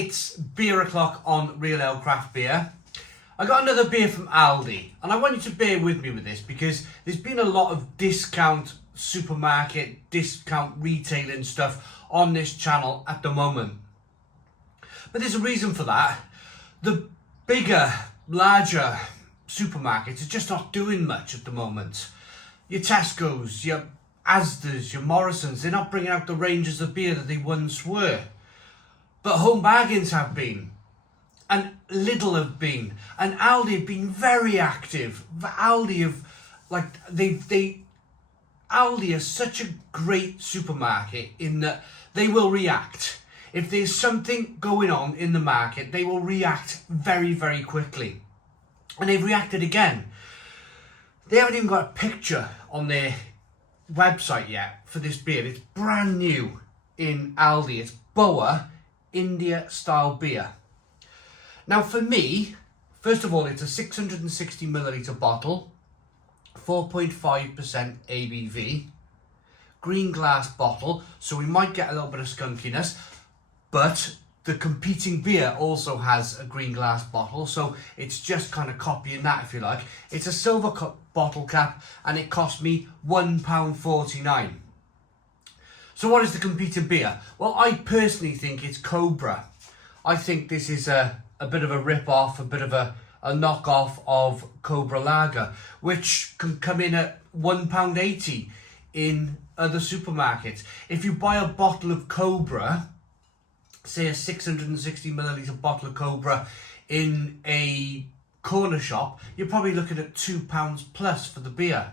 it's beer o'clock on Real Ale Craft Beer. I got another beer from Aldi, and I want you to bear with me with this because there's been a lot of discount supermarket, discount retailing stuff on this channel at the moment. But there's a reason for that. The bigger, larger supermarkets are just not doing much at the moment. Your Tesco's, your Asda's, your Morrison's, they're not bringing out the ranges of beer that they once were. But Home Bargains have been, and Lidl have been, and Aldi have been very active. Aldi have, Aldi is such a great supermarket in that they will react. If there's something going on in the market, they will react very, very quickly. And they've reacted again. They haven't even got a picture on their website yet for this beer. It's brand new in Aldi. It's Boa India style beer. Now for me, first of all, it's a 660 milliliter bottle, 4.5% ABV, green glass bottle, so we might get a little bit of skunkiness, but the competing beer also has a green glass bottle, so it's just kind of copying that, if you like. It's a silver bottle cap, and it cost me £1.49. So what is the competing beer? Well, I personally think it's Cobra. I think this is a bit of a rip-off, a bit of a knock-off of Cobra Lager, which can come in at £1.80 in other supermarkets. If you buy a bottle of Cobra, say a 660 milliliter bottle of Cobra in a corner shop, you're probably looking at £2 plus for the beer.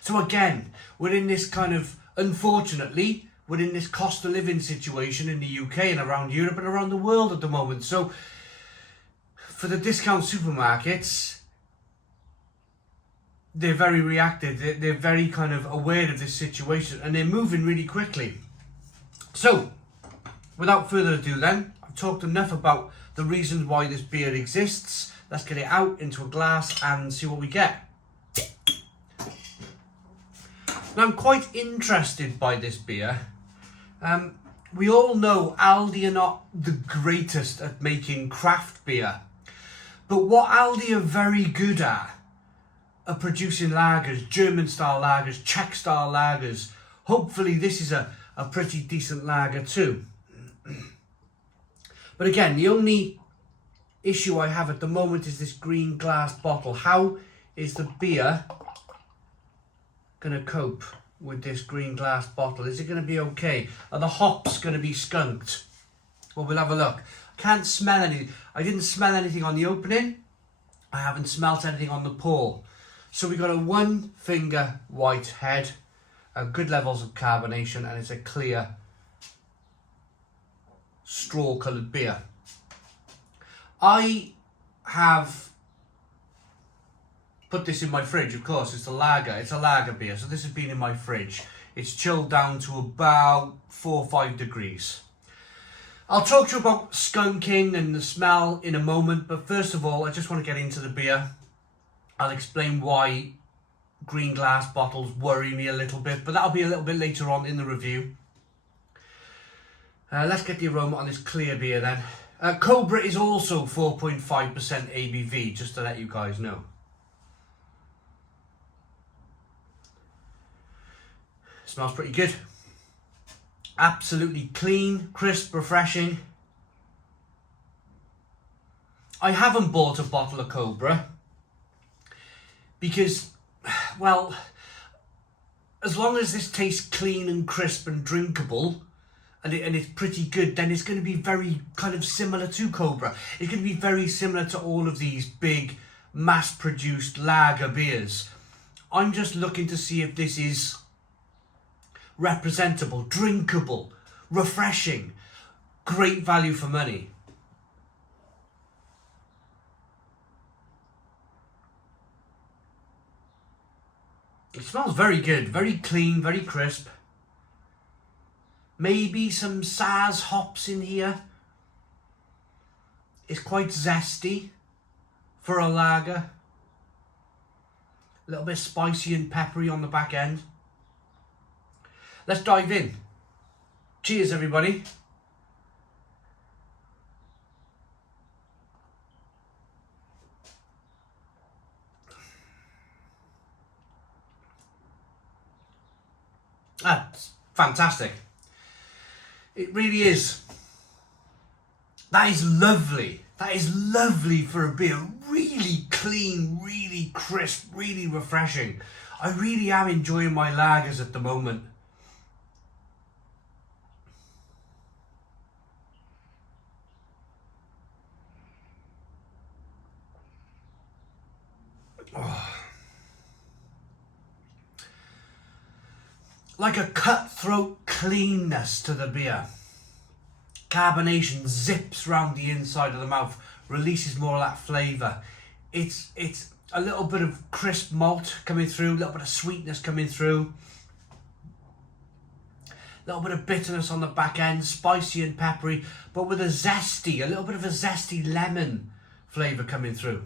So again, we're in this kind of, unfortunately, we're in this cost of living situation in the UK and around Europe and around the world at the moment. So for the discount supermarkets, they're very reactive. They're very kind of aware of this situation, and they're moving really quickly. So without further ado then, I've talked enough about the reasons why this beer exists. Let's get it out into a glass and see what we get. Now I'm quite interested by this beer. We all know Aldi are not the greatest at making craft beer. But what Aldi are very good at are producing lagers, German style lagers, Czech style lagers. Hopefully this is a pretty decent lager too. But again, the only issue I have at the moment is this green glass bottle. How is the beer going to cope with this green glass bottle? Is it going to be okay? Are the hops going to be skunked? Well, we'll have a look. I can't smell anything. I didn't smell anything on the opening. I haven't smelt anything on the pour. So we got a 1 finger white head, good levels of carbonation, and it's a clear straw coloured beer. I have put this in my fridge, of course. It's a lager beer, so this has been in my fridge. It's chilled down to about 4 or 5 degrees. I'll talk to you about skunking and the smell in a moment, but first of all, I just want to get into the beer. I'll explain why green glass bottles worry me a little bit, but that'll be a little bit later on in the review. Let's get the aroma on this clear beer then. Cobra is also 4.5% ABV, just to let you guys know. Smells pretty good. Absolutely clean, crisp, refreshing. I haven't bought a bottle of Cobra because, well, as long as this tastes clean and crisp and drinkable, and it's pretty good, then it's going to be very kind of similar to Cobra. It's going to be very similar to all of these big mass-produced lager beers. I'm just looking to see if this is representable, drinkable, refreshing, great value for money. It smells very good, very clean, very crisp. Maybe some Saaz hops in here. It's quite zesty for a lager. A little bit spicy and peppery on the back end. Let's dive in. Cheers, everybody. That's fantastic. It really is. That is lovely. That is lovely for a beer. Really clean, really crisp, really refreshing. I really am enjoying my lagers at the moment. Oh. Like a cutthroat cleanness to the beer. Carbonation zips round the inside of the mouth, releases more of that flavour. It's a little bit of crisp malt coming through, a little bit of sweetness coming through, a little bit of bitterness on the back end, spicy and peppery, but with a little bit of a zesty lemon flavour coming through.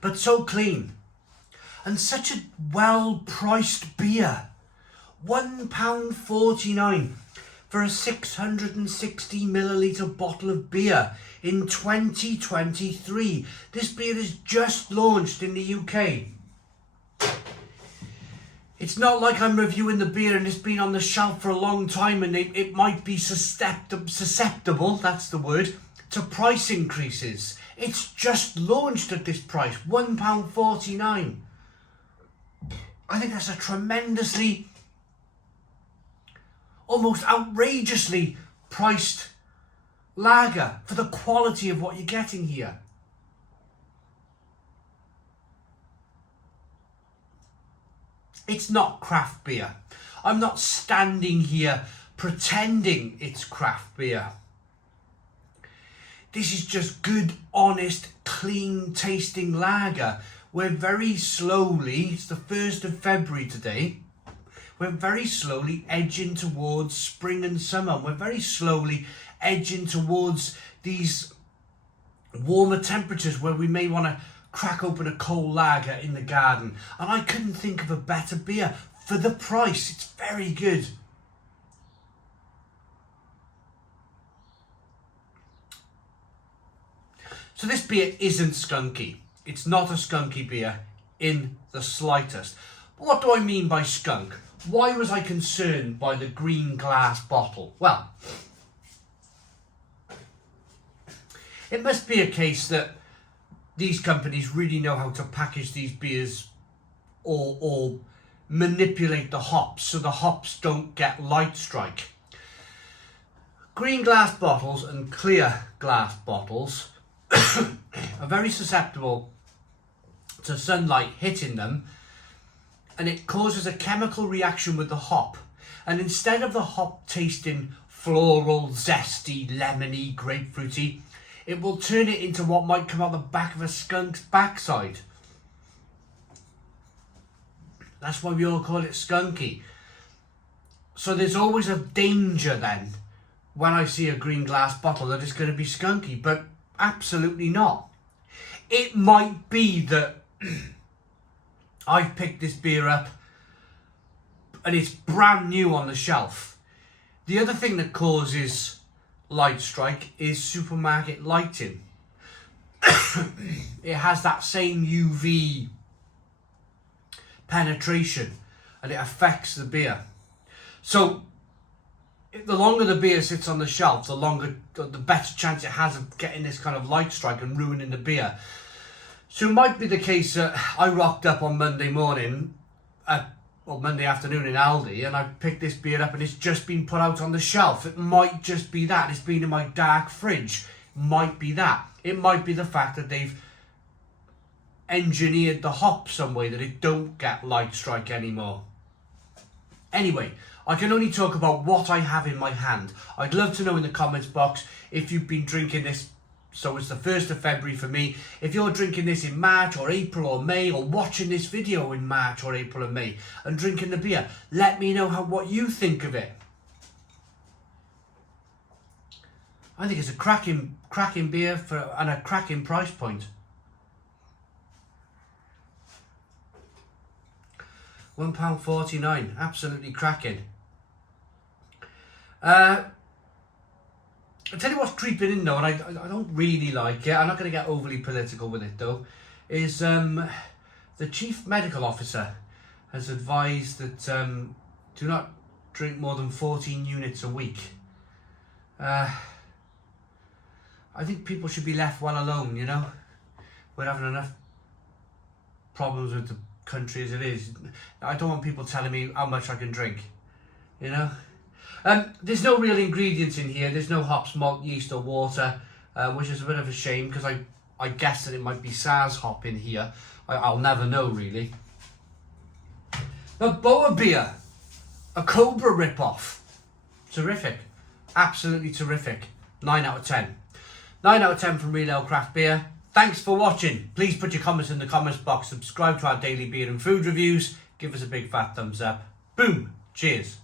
But so clean. And such a well-priced beer. £1.49 for a 660ml bottle of beer in 2023. This beer is just launched in the UK. It's not like I'm reviewing the beer and it's been on the shelf for a long time and it might be susceptible, that's the word, to price increases. It's just launched at this price, £1.49. I think that's a tremendously, almost outrageously priced lager for the quality of what you're getting here. It's not craft beer. I'm not standing here pretending it's craft beer. This is just good, honest, clean tasting lager. We're very slowly, it's the 1st of February today, we're very slowly edging towards spring and summer. We're very slowly edging towards these warmer temperatures where we may want to crack open a cold lager in the garden. And I couldn't think of a better beer for the price. It's very good. So this beer isn't skunky. It's not a skunky beer in the slightest. But what do I mean by skunk? Why was I concerned by the green glass bottle? Well, it must be a case that these companies really know how to package these beers or manipulate the hops so the hops don't get light strike. Green glass bottles and clear glass bottles are very susceptible to sunlight hitting them, and it causes a chemical reaction with the hop, and instead of the hop tasting floral, zesty, lemony, grapefruity, it will turn it into what might come out the back of a skunk's backside. That's why we all call it skunky. So there's always a danger then when I see a green glass bottle that it's going to be skunky, but absolutely not. It might be that I've picked this beer up and it's brand new on the shelf. The other thing that causes light strike is supermarket lighting. It has that same UV penetration and it affects the beer. So the longer the beer sits on the shelf, the better chance it has of getting this kind of light strike and ruining the beer. So it might be the case that I rocked up on Monday morning, Monday afternoon in Aldi, and I picked this beer up and it's just been put out on the shelf. It might just be that. It's been in my dark fridge. Might be that. It might be the fact that they've engineered the hop some way that it don't get light strike anymore. Anyway, I can only talk about what I have in my hand. I'd love to know in the comments box if you've been drinking this. So it's the 1st of February for me. If you're drinking this in March or April or May, or watching this video in March or April or May and drinking the beer, let me know what you think of it. I think it's a cracking beer and a cracking price point. £1.49, absolutely cracking. I'll tell you what's creeping in though, and I don't really like it, I'm not going to get overly political with it though, is the Chief Medical Officer has advised that do not drink more than 14 units a week. I think people should be left well alone, you know. We're having enough problems with the country as it is. I don't want people telling me how much I can drink, you know. There's no real ingredients in here. There's no hops, malt, yeast or water, which is a bit of a shame because I guess that it might be Saaz hop in here. I'll never know really. But Boa beer, a Cobra rip-off. Terrific. Absolutely terrific. 9 out of 10. 9 out of 10 from Real Ale Craft Beer. Thanks for watching. Please put your comments in the comments box. Subscribe to our daily beer and food reviews. Give us a big fat thumbs up. Boom. Cheers.